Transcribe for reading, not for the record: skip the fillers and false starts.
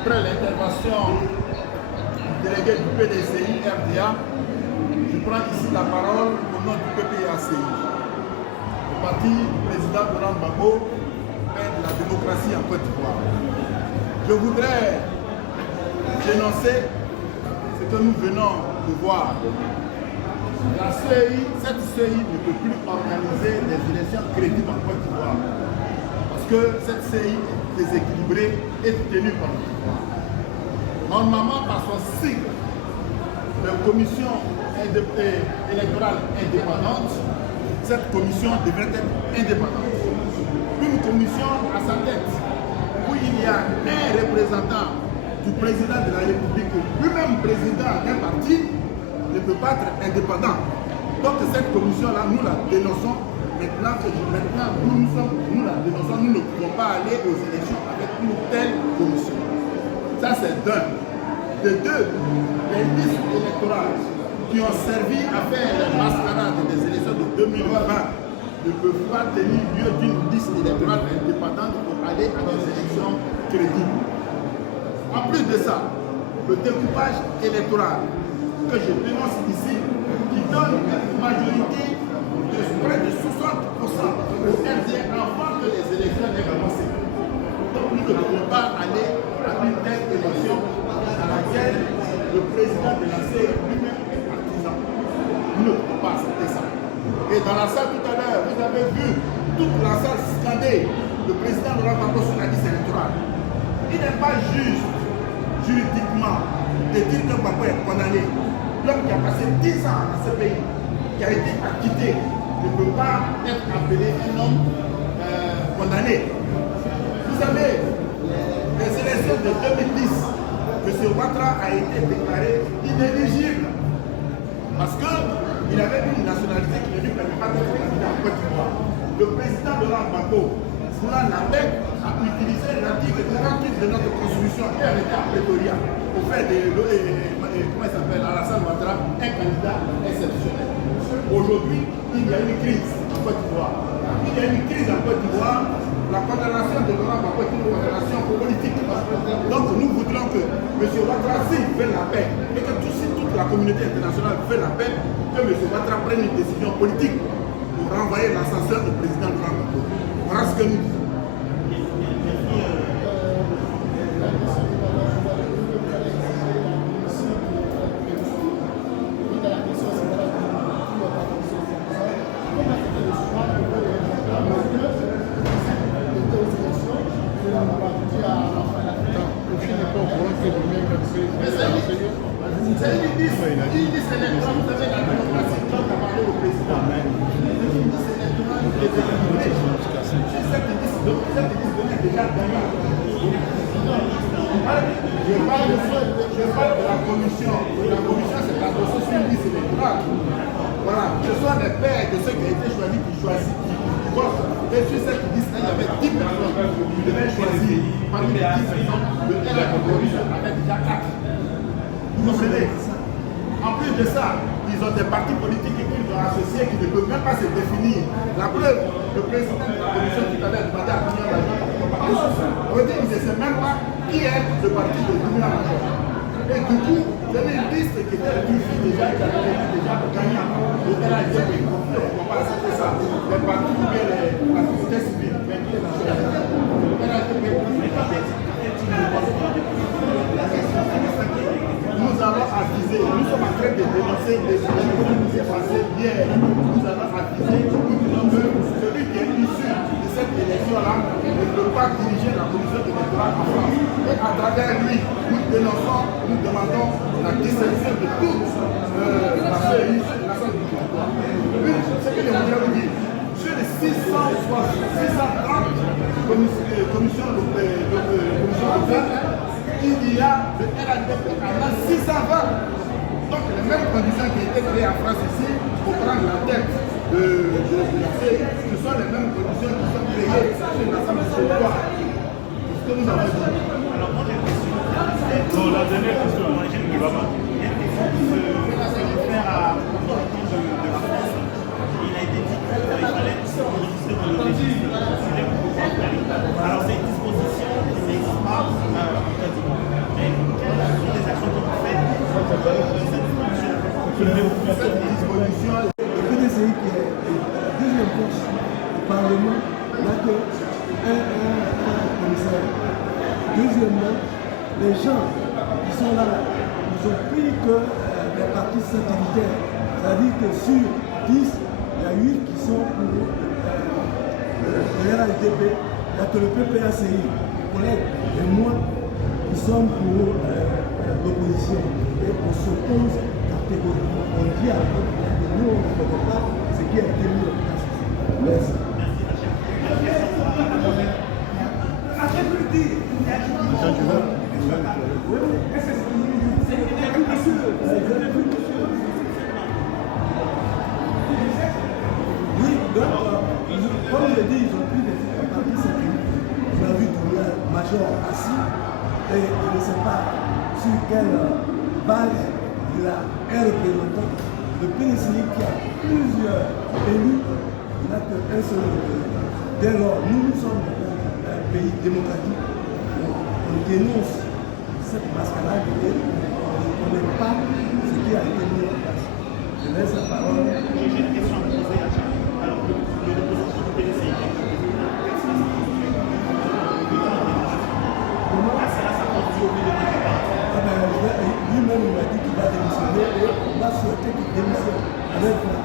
Après l'intervention du délégué du PDCI RDA, je prends ici la parole au nom du PPACI, le parti du président Laurent Gbagbo, père de la démocratie en Côte d'Ivoire. Je voudrais dénoncer ce que nous venons de voir. La CEI, cette CEI ne peut plus organiser des élections crédibles en Côte d'Ivoire. Parce que cette CEI est déséquilibrée et tenue par le pouvoir. Normalement, par son cycle de commission électorale indépendante, cette commission devrait être indépendante. Une commission à sa tête, où il y a un représentant du président de la République, lui-même président d'un parti, ne peut pas être indépendant. Donc cette commission-là, nous la dénonçons. Maintenant, nous la dénonçons, nous ne pouvons pas aller aux élections avec une telle commission. Ça c'est d'un. De deux, les listes électorales qui ont servi à faire la mascarade des élections de 2020 ne peuvent pas tenir lieu d'une liste électorale indépendante pour aller à des élections crédibles. En plus de ça, le découpage électoral que je dénonce ici, qui donne une majorité de près de 60% au RDA avant que les élections n'aient commencé. Donc nous ne pouvons pas aller à une telle élection à laquelle le président de la CEI lui-même est partisan. Nous ne pouvons pas accepter ça. Et dans la salle tout à l'heure, vous avez vu toute la salle scander le président Laurent Gbagbo sur la liste électorale. Il n'est pas juste juridiquement de dire que Gbagbo est condamné. L'homme qui a passé 10 ans dans ce pays, qui a été acquitté, ne peut pas être appelé un homme condamné. Vous savez, les élections de 2010, M. Ouattara a été déclaré inéligible parce qu'il avait une nationalité qui ne lui permet pas d'être candidat en Côte d'Ivoire. Le président Laurent Gbagbo, voulant la paix, a utilisé l'article 48 de notre constitution et a été à Pretoria pour faire comment il s'appelle, Alassane Ouattara, un candidat exceptionnel. Aujourd'hui, il y a une crise en Côte d'Ivoire. Il y a une crise en Côte d'Ivoire. La condamnation de Laurent Gbagbo est une condamnation politique. Donc nous voudrions que M. Ouattara, s'il fait la paix, et que toute la communauté internationale fait la paix, que M. Ouattara prenne une décision politique pour renvoyer l'ascenseur au président Laurent Gbagbo. Voilà ce que nous disons. Je parle de la commission. La commission, c'est la processus sur une liste électorale. Voilà. Ce sont les pairs de ceux qui ont été choisis qui choisissent, qui votent. Et sur cette liste, il y avait 10 personnes qui devaient choisir. Parmi les 10 personnes, le commission avait déjà 4. Vous comprenez? En plus de ça, ils ont des partis politiques qu'ils ont associés qui ne peuvent même pas se définir. La preuve, le président de la commission tout à l'heure demandait à Dounia Major. On veut dire qu'il ne sait même pas qui est le parti de Dounia Major. Et du coup, c'est une liste qui était déjà, qui avait été déjà gagnante. Et elle a été prise. On ne peut pas accepter ça. Les partis ou bien la société civile, mais qui est la société civile. Elle a été prise. Nous allons aviser, nous sommes en train de dénoncer les événements qui s'est passé hier. Nous allons aviser que celui qui est issu de cette élection-là ne peut pas diriger la commission électorale en France. Et à travers lui, nous dénonçons, nous demandons la dissolution de toute la CEI, la salle du territoire. Ce que je voudrais vous dire, sur les 630 commissions locales, il y a le RADP pendant 620. Donc les mêmes conditions qui étaient créées en France ici pour prendre la tête de la CEI, ce sont les mêmes conditions qui sont créées sur l'Assemblée du territoire. Ce que nous avons dit. Alors moi j'ai une question. Donc la dernière question, j'imagine qu'il va pas. Il y a une question qui se réfère à de France. Il a été dit qu'il fallait enregistrer dans le registre. Alors c'est une disposition qui n'existe pas en Côte d'Ivoire. cette disposition. Le PDCI qui est la deuxième force du Parlement n'a qu'un commissaire. Deuxièmement, les gens qui sont là, ils ont pris que les partis satellitaires. C'est-à-dire que sur 10, il y a 8 qui sont pour le RHDP, il n'y a que le PPACI, les collègues et moi qui sommes pour l'opposition. Et on s'oppose catégoriquement. On dit à l'autre que nous, on ne connaît pas ce qui a été mis en place. Merci. Oui, donc, comme je l'ai dit, ils ont pris des partis satellites. On a vu le major assis et je ne sais pas sur quelle base il a un représentant. Le PDCI qui a plusieurs élus, il n'a qu'un seul représentant. Dès lors, nous sommes un pays démocratique. On dénonce cette mascarade et on ne connaît pas ce qui a été mis en place. Je laisse la parole. J'ai une question à poser à Charles. Alors, le représentant du PDCI, lui-même il m'a dit qu'il va démissionner et on va souhaiter qu'il démissionne avec la